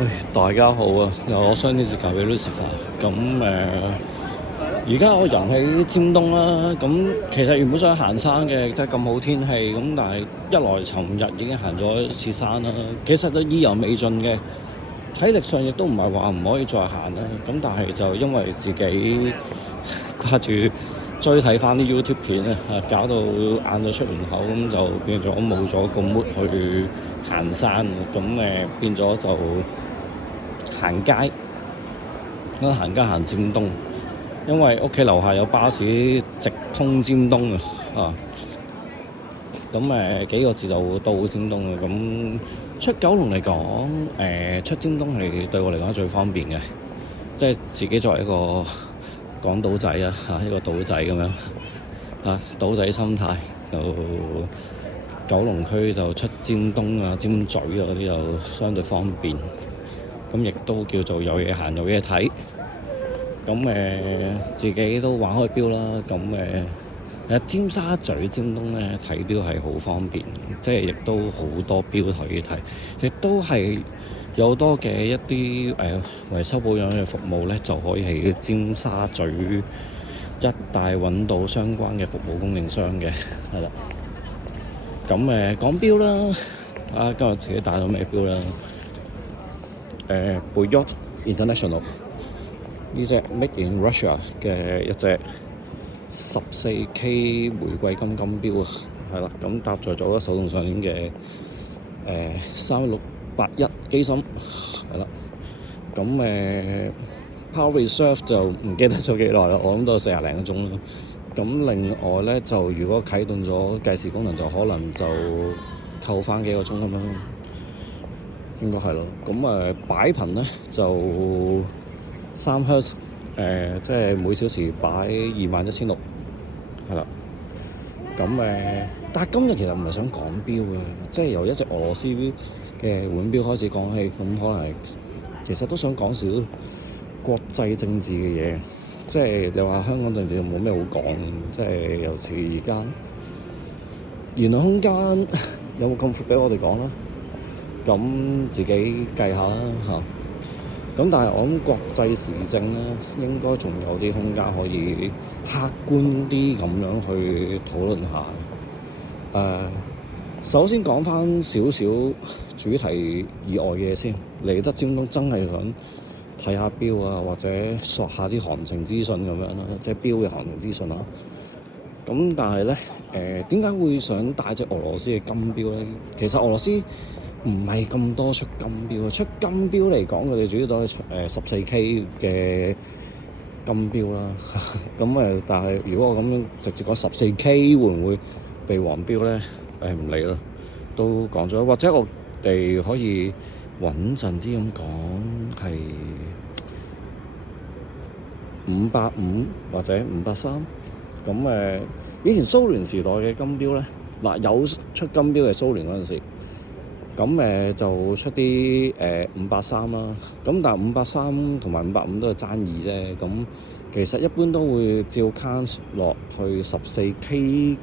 喂，大家好啊！我雙天使教會 Lucifer。咁而家我人喺尖東啦。咁其實原本想行山嘅，即係咁好天氣。咁但係一來尋日已經行咗一次山啦，其實都意猶未盡嘅。體力上亦都唔係話唔可以再行啦。咁但係就因為自己掛住追睇翻啲 YouTube 片啊，搞到晏咗出門口，咁就變咗冇咗個 mood 去行山。咁變咗就行街，行街行尖東，因為屋企樓下有巴士直通尖東啊。咁幾個字就到尖東啊。咁出九龍嚟講，出尖東係對我嚟講最方便嘅，即係自己作為一個港島仔一個島仔咁樣島仔心態，就九龍區就出尖東啊、尖咀啊嗰啲就相對方便。咁亦都叫做有嘢行有嘢睇。咁自己都玩開錶啦。咁尖沙咀尖東咧睇錶係好方便，即係亦都好多錶可以睇，亦都係有多嘅一啲維修保養嘅服務咧，就可以喺尖沙咀一帶揾到相關嘅服務供應商嘅，係啦。咁講錶啦，今日自己帶咗咩錶啦？Boyot International 呢隻 Made in Russia 嘅一隻14K 玫瑰金錶啊，係啦。咁搭載咗手動上鏈嘅3681機芯，係啦。咁Power Reserve 就唔記得咗幾耐啦，我諗都係40零個鐘啦。咁另外咧就如果啟動咗計時功能，就可能就扣翻幾個鐘咁樣，應該係咯。咁擺頻咧就3 Hz，即係每小時擺21,600，係啦。咁但係今日其實唔係想講錶嘅，即係由一隻俄羅斯嘅腕錶開始講起，咁可能其實都想講少國際政治嘅嘢。即係你話香港政治冇咩好講，即係尤其而家言論空間有冇咁闊俾我哋講啦？咁自己計下啦嚇。咁但係我諗國際時政咧，應該仲有啲空間可以客觀啲咁樣去討論下。首先講翻少少主題以外嘅嘢先。嚟得尖東真係想睇下錶啊，或者索下啲行情資訊咁樣啦，即係錶嘅行情資訊啦。咁但係咧，點解會想帶隻俄羅斯嘅金錶咧？其實俄羅斯唔係咁多出金錶啊。出金錶嚟講，佢哋主要都係14K 嘅金錶啦。咁但係如果我咁樣直接講14K 會唔會被黃標咧？唔理啦，都講咗，或者我哋可以穩陣啲咁講，係550或者530。咁以前蘇聯時代嘅金錶咧，有出金錶嘅蘇聯嗰陣時，咁就出啲530啦。咁但係530同埋550都係爭議啫。咁其實一般都會照 count 落去14K。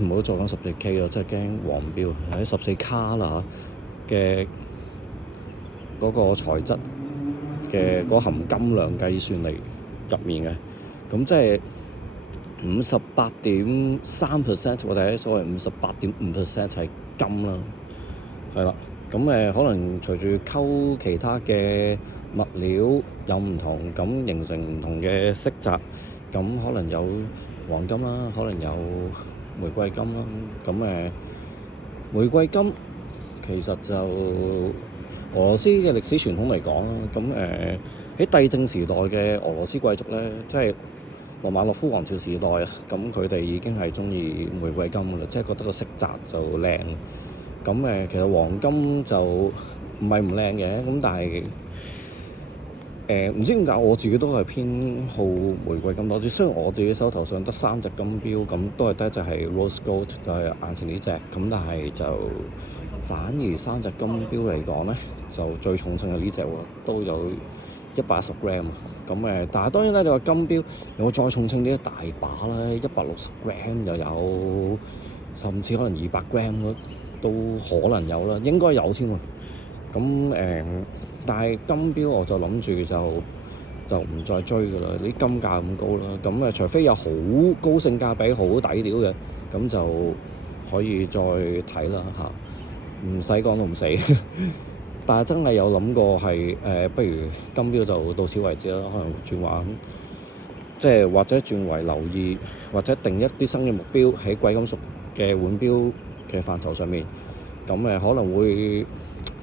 唔好再講14K 咯，真係驚黃標。喺14卡啦嘅嗰個材質嘅嗰含金量計算嚟入面嘅，咁即係58.3% 或者所謂58.5% 係金啦，係啦。咁可能隨住溝其他嘅物料有唔同，咁形成唔同嘅色澤，咁可能有黃金啦，可能有玫瑰金啦。咁玫瑰金其實就俄羅斯嘅歷史傳統嚟講啦。咁喺帝政時代嘅俄羅斯貴族咧，即係羅曼諾夫王朝時代啊，咁佢哋已經係鍾意玫瑰金㗎啦，即係覺得個色澤就靚。咁其實黃金就唔係唔靚嘅，咁但係唔知點解我自己都係偏好玫瑰金多啲。雖然我自己手頭上得3隻金錶，咁都係得一隻係 Rose Gold，就係眼前呢隻。咁但係就反而3隻金錶嚟講咧，就最重稱係呢隻喎，都有110 gram。咁但係當然咧，你話金錶有再重稱啲大把啦，160 gram 又有，甚至可能200 gram 都可能有啦，應該有添喎。咁但係金標我就諗住就唔再追㗎啦，啲金價咁高啦，咁除非有好高性價比、好抵料嘅，咁就可以再睇啦嚇，唔使講到唔死。但係真係有諗過係不如金標就到此為止啦，可能轉換即係或者轉為留意，或者定一啲新嘅目標喺貴金屬嘅腕標嘅範疇上面，咁可能會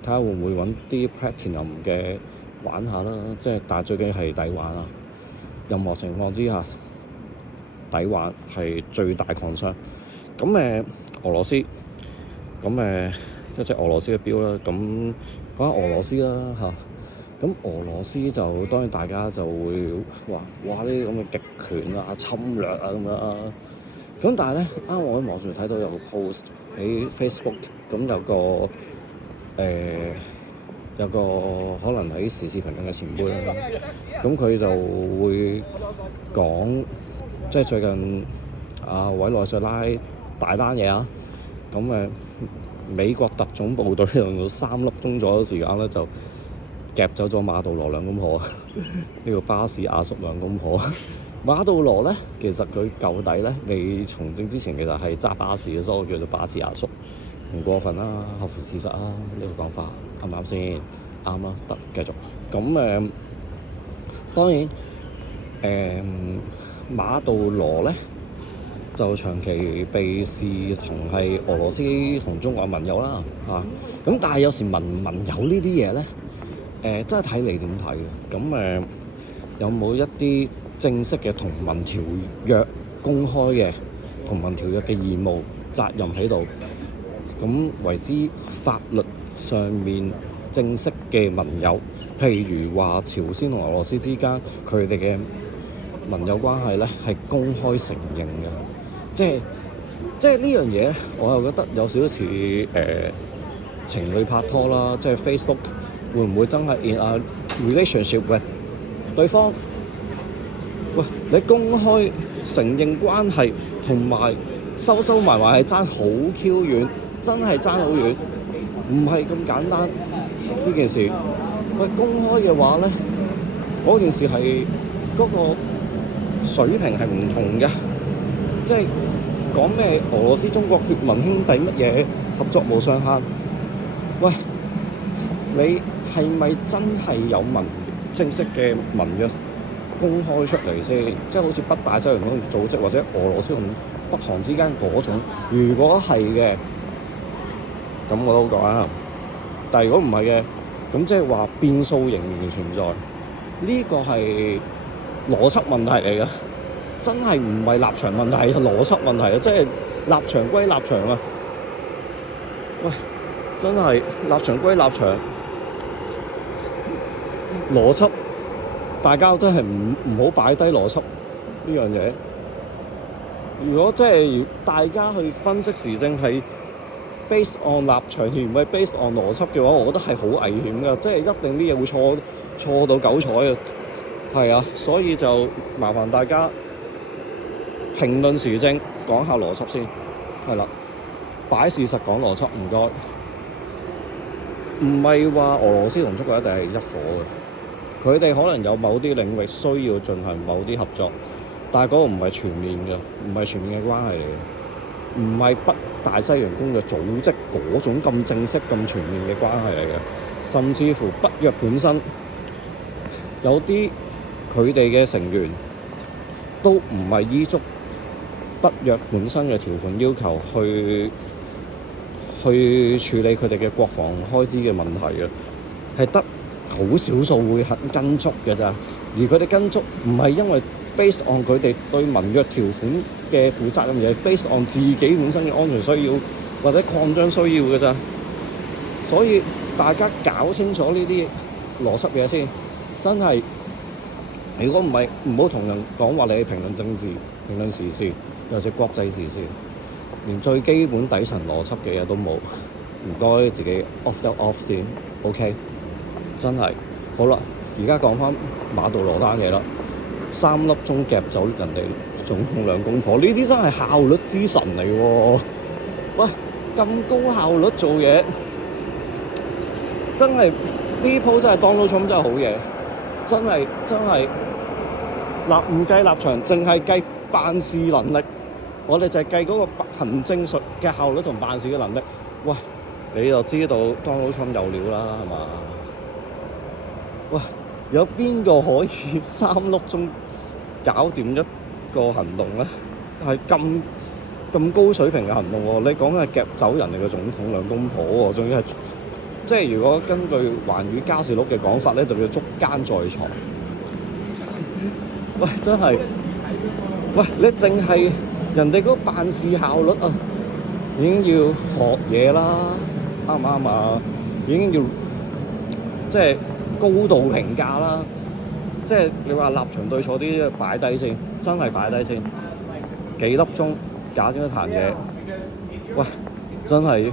睇下會唔會揾啲 Platinum 嘅玩下啦，即係但係最緊要係抵玩啊！任何情況之下，抵玩係最大抗傷。咁俄羅斯，咁一隻俄羅斯嘅標啦，咁講下俄羅斯啦嚇。咁俄羅斯就當然大家就會話哇呢啲咁嘅極權啊、侵略啊咁樣啊。咁但係咧，啱我喺網上睇到有個 post 喺 Facebook，咁有個可能喺時事評論嘅前輩啦，咁佢就會講，即係最近委內瑞拉大單嘢啊，咁美國特種部隊用咗3粒鐘左右時間咧，就夾走咗馬杜羅兩公婆，呢個巴士阿叔兩公婆。馬杜羅咧，其實佢舊底咧未從政之前，其實係揸巴士嘅，所以我叫做巴士阿叔，唔過分啦，合乎事實啊，呢個講法啱唔啱先？啱啦，得繼續。咁當然馬杜羅咧就長期被視同係俄羅斯同中國嘅盟友啦，咁但係有時盟友呢啲嘢咧，真係睇你點睇嘅。咁有冇一啲正式嘅同盟條約公開嘅同盟條約嘅義務責任喺度，咁為之法律上面正式嘅盟友，譬如話朝鮮同俄羅斯之間佢哋嘅盟友關係咧係公開承認嘅，即係呢樣嘢，我又覺得有少少似情侶拍拖啦，即係 Facebook 會唔會真係 in a relationship with 對方？喂，你公開承認關係同埋收埋係爭好 Q 遠，真係爭好遠，唔係咁簡單呢件事。喂，公開嘅話咧，嗰件事係嗰個水平係唔同嘅，即係講咩俄羅斯中國血盟兄弟乜嘢合作無上限？喂，你係咪真係有正式嘅盟約公開出嚟先？即係好似北大西洋公約組織或者俄羅斯同北韓之間嗰種，如果係嘅，咁我都講啊。但係如果唔係嘅，咁即係話變數仍然存在，呢個係邏輯問題嚟嘅，真係唔係立場問題，係邏輯問題啊！即係立場歸立場啊！喂，真係立場歸立場，邏輯大家真係唔好擺低邏輯呢樣嘢。如果即係大家去分析時政係 based on 立場而唔係 based on 邏輯嘅話，我覺得係好危險㗎，即係一定啲嘢會錯到九彩啊！係啊，所以就麻煩大家評論時政講下邏輯先，係啦，擺事實講邏輯，唔該。唔係話俄羅斯同中國一定係一夥嘅，佢哋可能有某啲領域需要進行某啲合作，但係嗰個唔係全面嘅，唔係全面嘅關係嚟嘅，唔係北大西洋公約組織嗰種咁正式、咁全面嘅關係嚟嘅，甚至乎北約本身有啲佢哋嘅成員都唔係依足北約本身嘅條款要求去處理佢哋嘅國防開支嘅問題嘅，係得好少數會肯跟足嘅咋。而佢哋跟足唔係因為 based on 佢哋對盟約條款嘅負責任，而係 based on 自己本身嘅安全需要或者擴張需要嘅咋。所以大家搞清楚呢啲邏輯嘢先，真係。如果唔係，唔好同人講話你係評論政治、評論時事，尤其是國際時事，連最基本底層邏輯嘅嘢都冇。唔該，自己 off 得 off 先 ，OK？ 真係好啦，而家講翻馬杜羅單嘢啦，3粒鐘夾走人哋總共兩公婆，呢啲真係效率之神嚟喎！喂，咁高效率做嘢，真係呢鋪真係 Donald Trump 真係好嘢，真係唔計立場，淨係計辦事能力，我哋就係計嗰個行政術嘅效率同辦事嘅能力。喂，你就知道 Donald Trump 有料啦，係嘛？喂，有邊個可以3粒鐘搞掂一個行動咧？係咁高水平嘅行動喎！你講緊係夾走人哋嘅總統兩公婆喎，仲要係即係如果根據《寰宇家事錄》嘅講法咧，就叫捉奸在床。喂，真係，喂，你淨係人哋嗰個辦事效率啊，已經要學嘢啦，啱唔啱啊？已經要即係高度評價啦，即係你話立場對錯啲擺低先，真係擺低先。幾粒鐘搞掂一壇嘢，喂，真係呢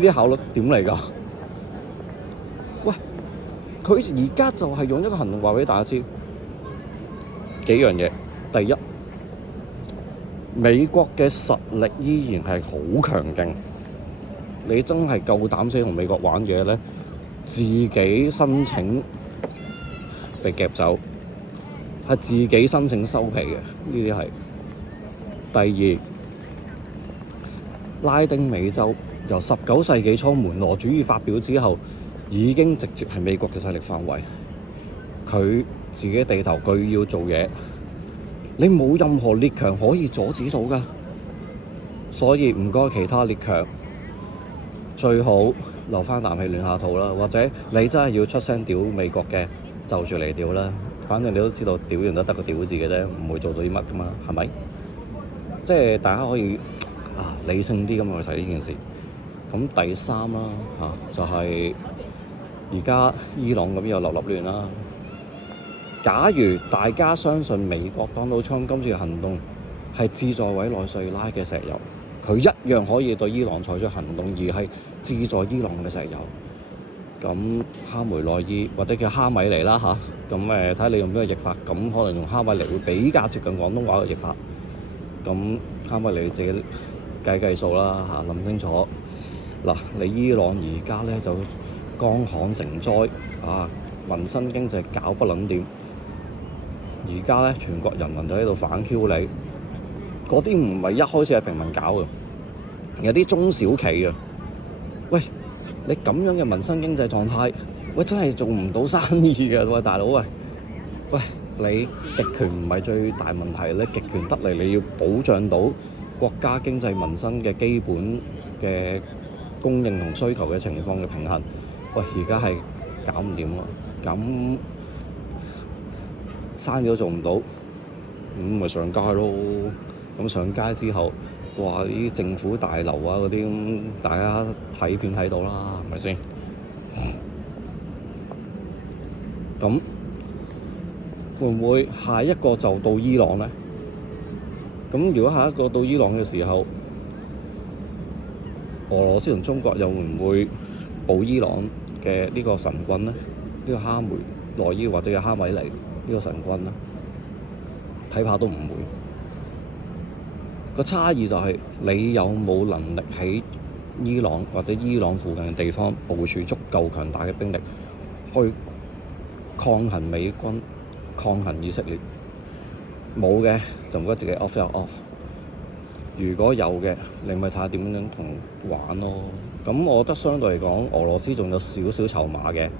啲效率點嚟㗎？喂，佢而家就係用一個行動話俾大家知幾樣嘢。第一，美國嘅實力依然係好強勁。你真係夠膽死同美國玩嘅咧，自己申請被夾走，係自己申請收皮嘅。呢啲係。第二，拉丁美洲由19世紀初門羅主義發表之後，已經直接係美國嘅勢力範圍。佢自己地頭，佢要做嘢，你冇任何列強可以阻止到㗎。所以唔該其他列強，最好留返啖氣暖下肚啦。或者你真係要出聲屌美國嘅，就住嚟屌啦。反正你都知道屌完都得個屌字嘅啫，唔會做到啲乜㗎嘛，係咪？即係大家可以理性啲咁去睇呢件事。咁第三啦就係而家伊朗咁又立亂啦。假如大家相信美國 Donald Trump 今次嘅行動係志在委內瑞拉嘅石油，佢一樣可以對伊朗採取行動，而係志在伊朗嘅石油。咁哈梅內伊或者叫哈米尼啦咁睇下你用邊個譯法，咁可能用哈米尼會比較接近廣東話嘅譯法。咁哈米尼自己計數啦諗清楚。嗱，你伊朗而家咧就乾旱成災民生經濟搞不撚掂。而家咧全國人民就喺度反 Q 你，嗰啲唔係一開始係平民搞嘅，有啲中小企啊。喂，你咁樣嘅民生經濟狀態，喂真係做唔到生意嘅。喂大佬，喂你極權唔係最大問題，你極權得嚟你要保障到國家經濟民生嘅基本嘅供應同需求嘅情況嘅平衡。喂，而家係搞唔掂咯，咁生意都做唔到，咁咪上街咯。咁上街之後，哇！啲政府大樓嗰啲咁，大家睇片睇到啦，係咪先？咁會唔會下一個就到伊朗咧？咁如果下一個到伊朗嘅時候，俄羅斯同中國又會唔會保伊朗嘅呢個神棍咧？呢個哈梅內伊或者係哈米尼呢個神棍咧？睇怕都唔會。個差異就係你有冇能力喺伊朗或者伊朗附近嘅地方部署足夠強大嘅兵力去抗衡美軍、抗衡以色列。冇嘅就唔該自己 off。如果有嘅，你咪睇下點樣同玩咯。咁我覺得相對嚟講，俄羅斯仲有少少籌碼嘅，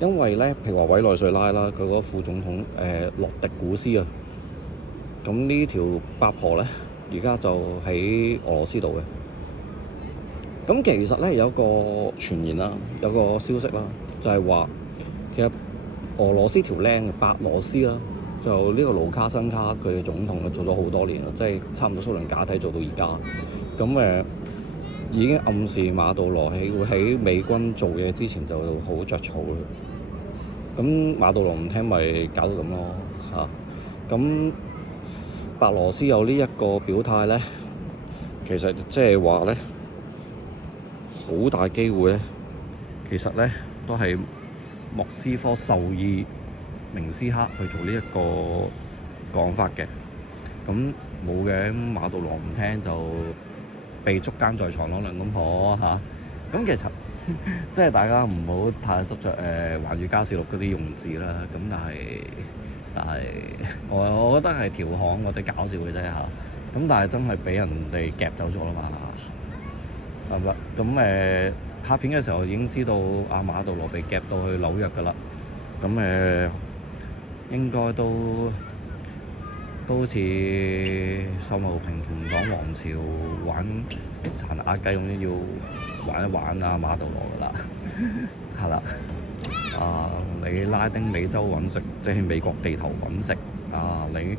因為咧，譬如話委內瑞拉啦，佢嗰個副總統洛迪古斯啊，咁呢條八婆咧，而家就喺俄羅斯度嘅。咁其實咧有個傳言啦，有個消息啦，就係話其實俄羅斯條靚白羅斯啦。就呢個盧卡申卡佢哋總統做咗好多年啦，即係差唔多蘇聯假體做到而家。咁已經暗示馬杜羅會喺美軍做嘢之前就好着草啦。咁馬杜羅唔聽咪搞到咁咯咁白羅斯有呢一個表態咧，其實即係話咧，好大機會咧，其實咧都係莫斯科授意明斯克去做呢一個講法嘅。咁冇嘅，馬杜羅唔聽就被捉奸在床咯，兩公婆咁其實即係大家唔好太執着寰宇嘉士錄嗰啲用字啦。咁但係我覺得係調侃或者搞笑嘅啫嚇。咁但係真係俾人哋夾走咗啦嘛。係啦。咁拍片嘅時候已經知道阿馬杜羅被夾到去紐約㗎啦。咁應該都好似秀茂坪同黨王朝玩殘鴨雞咁樣，要玩一玩啊馬杜羅㗎啦。係啦。你拉丁美洲揾食，即係美國地頭揾食你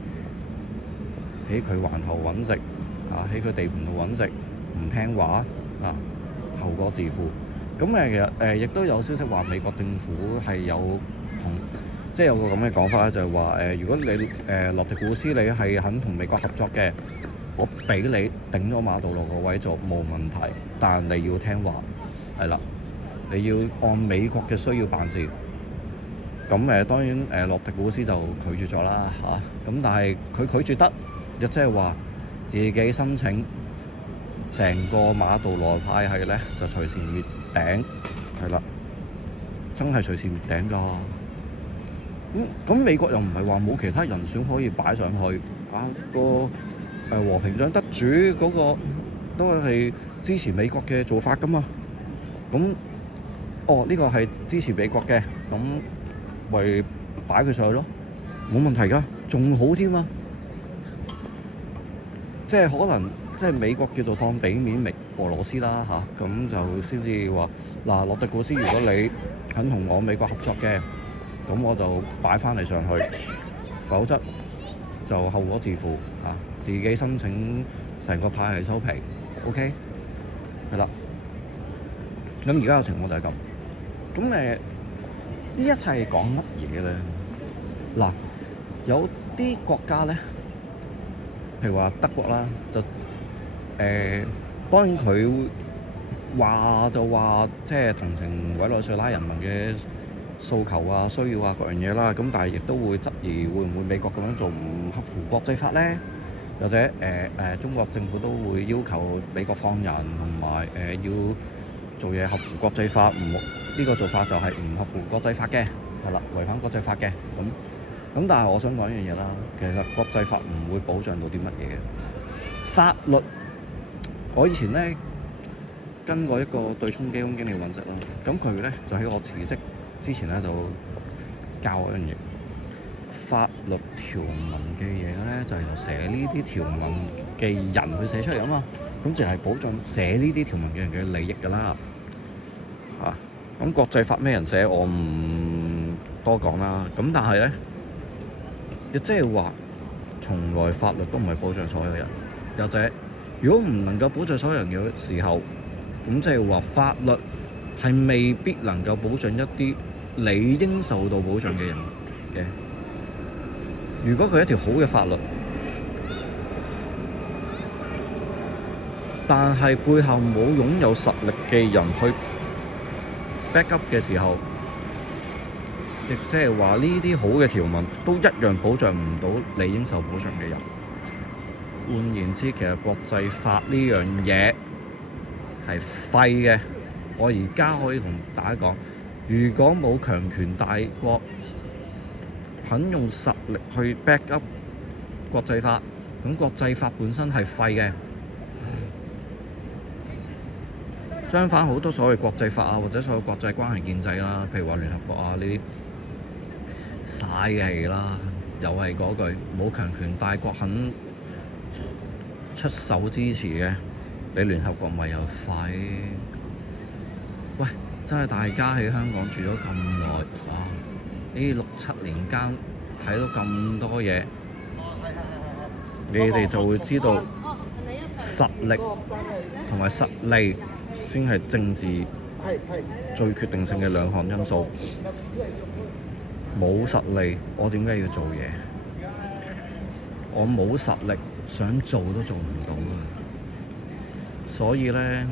喺佢環頭揾食喺佢地盤度揾食，唔聽話後果自負。咁其實亦都有消息話美國政府係有即係有個咁嘅講法咧，就係話如果你洛迪古斯你係肯同美國合作嘅，我俾你頂咗馬杜羅個位做冇問題，但你要聽話，係啦，你要按美國嘅需要辦事。咁當然洛迪古斯就拒絕咗啦咁但係佢拒絕得，亦即係話自己申請成個馬杜羅派系咧就隨時滅頂，係啦，真係隨時滅頂㗎。咁美國又唔係話冇其他人選可以擺上去個和平獎得主嗰個都係支持美國嘅做法㗎嘛。咁呢個係支持美國嘅，咁咪擺佢上去咯，冇問題㗎，仲好添啊！即係可能即係美國叫做當俾面俄羅斯啦咁就先至話嗱，洛迪古斯，如果你肯同我美國合作嘅，咁我就擺翻你上去，否則就後果自負自己申請成個派系收皮。OK， 係啦。咁而家嘅情況就係咁。咁呢一切講乜嘢咧？嗱，有啲國家咧，譬如話德國啦，就當然佢話即係同情委內瑞拉人民嘅訴求需要各樣嘢啦。咁但係亦都會質疑會唔會美國咁樣做唔合乎國際法咧？或者中國政府都會要求美國放人，同埋要做嘢合乎國際法，呢個做法就係唔合乎國際法嘅，係啦，違反國際法嘅。咁但係我想講一樣嘢啦，其實國際法唔會保障到啲乜嘢嘅法律。我以前咧跟過一個對沖基金經理揾食啦，咁佢咧就喺我辭職之前咧就教我一樣嘢，法律條文嘅嘢咧就係由寫呢啲條文嘅人去寫出嚟啊嘛，咁就係保障寫呢啲條文嘅人嘅利益㗎啦。咁國際法咩人寫我唔多講啦。咁但係咧，亦即係話從來法律都唔係保障所有人，又或者如果唔能夠保障所有人嘅時候，咁即係話法律係未必能夠保障一啲理應受到保障嘅人嘅。如果佢係一條好嘅法律，但係背後冇擁有實力嘅人去back up 嘅時候，亦即係話呢啲好嘅條文都一樣保障唔到理應受保障嘅人。換言之，其實國際法呢樣嘢係廢嘅。我而家可以同大家講，如果冇強權大國肯用實力去 back up 國際法，咁國際法本身係廢嘅。相反，好多所謂國際法或者所謂國際關係建制啦，譬如話聯合國呢啲嘥嘅氣啦，又係嗰句，冇強權大國肯出手支持嘅，你聯合國咪又廢。喂，真係大家喺香港住咗咁耐呢6-7年間睇到咁多嘢，你哋就會知道實力同埋實利先係政治最決定性嘅兩項因素。冇實力，我點解要做嘢？我冇實力，想做都做唔到。所以咧，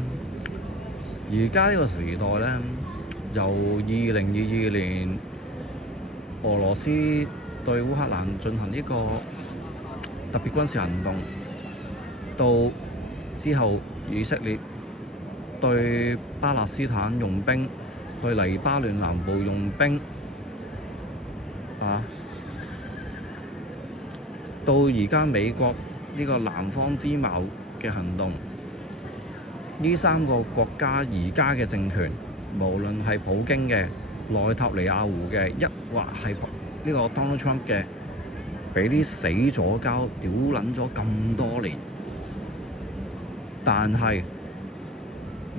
而家呢個時代咧，由2022年俄羅斯對烏克蘭進行呢個特別軍事行動，到之後以色列對巴勒斯坦用兵，對黎巴嫩南部用兵，到而家美國呢個南方之矛嘅行動，呢3個國家而家嘅政權，無論係普京嘅、內塔尼亞胡嘅，抑或係呢個 Donald Trump 嘅，俾啲死左膠屌撚咗咁多年，但係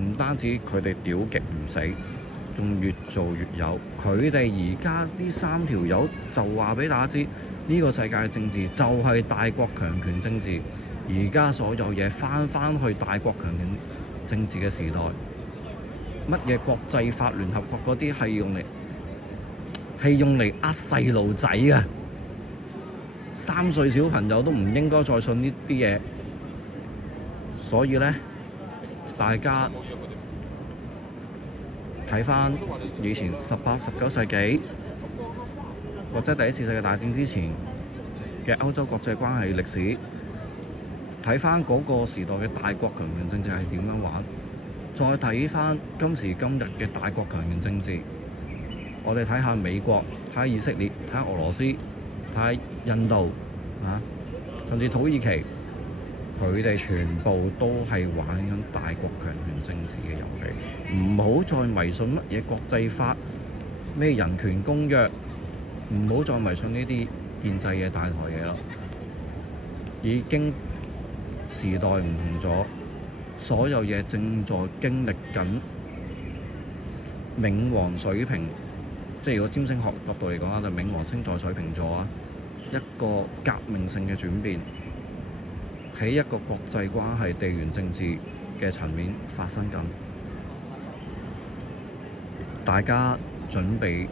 唔單止佢哋屌極唔死，仲越做越有。佢哋而家呢3條友就話俾大家知，呢個世界政治就係大國強權政治。而家所有嘢返去大國強權政治嘅時代，乜嘢國際法、聯合國嗰啲係用嚟呃細路仔嘅，3歲小朋友都唔應該再信呢啲嘢。所以咧，大家睇返以前18、19世紀或者第一次世界大戰之前嘅歐洲國際關係歷史，睇返嗰個時代嘅大國強權政治係點樣玩，再睇返今時今日嘅大國強權政治，我哋睇下美國、睇下以色列、睇下俄羅斯、睇下印度甚至土耳其，佢哋全部都係玩緊大國強權政治嘅遊戲。唔好再迷信乜嘢國際法、咩人權公約，唔好再迷信呢啲建制嘅大台嘢啦。已經時代唔同咗，所有嘢正在經歷緊冥王水瓶，即係如果占星學角度嚟講啦，就冥王星在水瓶座啊，一個革命性嘅轉變喺一個國際關係、地緣政治嘅層面發生緊。大家準備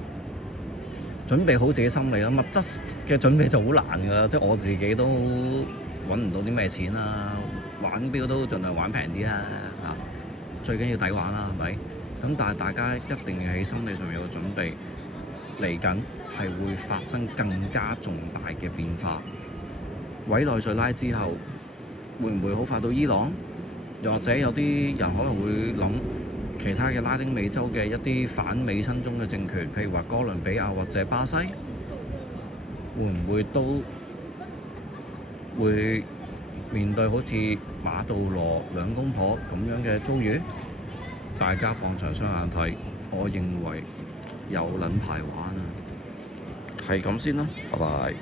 好自己心理啦，物質嘅準備就好難㗎，即係我自己都揾唔到啲咩錢啦，玩錶都盡量玩平啲啦，最緊要抵玩啦，係咪？咁但係大家一定要喺心理上面有個準備，嚟緊係會發生更加重大嘅變化。委內瑞拉之後，會唔會好快到伊朗？又或者有啲人可能會諗其他嘅拉丁美洲嘅一啲反美親中嘅政權，譬如話哥倫比亞或者巴西，會唔會都會面對好似馬杜羅兩公婆咁樣嘅遭遇？大家放長雙眼睇，我認為有撚排玩啊！係咁先啦，拜拜。